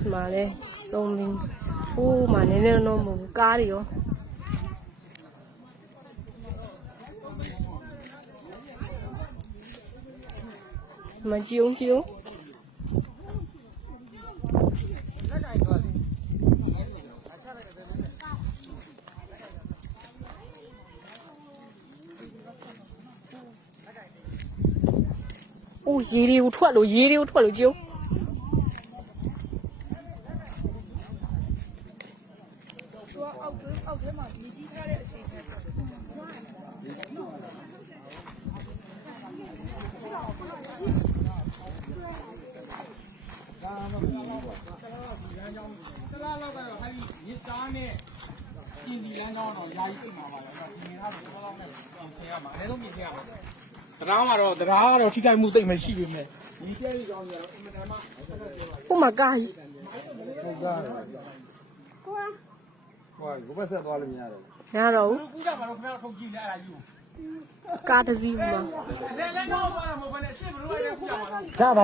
ဒီမှာလဲသုံးပြီးဟိုးမှာနည်းနည်းတော့မဟုတ်ဘူးကားတွေရောမကြည့်အောင်အိုးရေတွေကိုထွက်လို့ကြည့်အောက်ထဲမှာမြည်ကြီးထားတဲ့အချိန်နဲ့တလားလောက်ကတော့ဟာဒီရစ်သားနဲ့ပြင်ဒီလမ်းကြောင်းတော့ယာယီပြင်ပါပါလားဒီနေသားတော့လောက်နဲ့ဆင်ရမှာအဲလုံးပြင်ဆင်ရမှာတရားကတော့ထိခိုက်မှုသိမ့်မရှိပေမဲ့ဒီပြည့်ရအောင်ရတော့အင်မတန်မှဟိုမှာကားကြီးဟုတ်ကဲ့ဟိုဘယ်ဆက်သွားလို့မရတော့ရတော့ဘူးကူးကြပါတော့ခင်ဗျားတို့ထုတ်ကြည့်နေအဲ့ဒါကြီးကိုကားတစ်စီးမှာလမ်းကြောင်းသွားတာမဟုတ်ဘဲနဲ့ရှေ့ဘလို့လိုက်တဲ့ကူးကြပါတော့စားပါ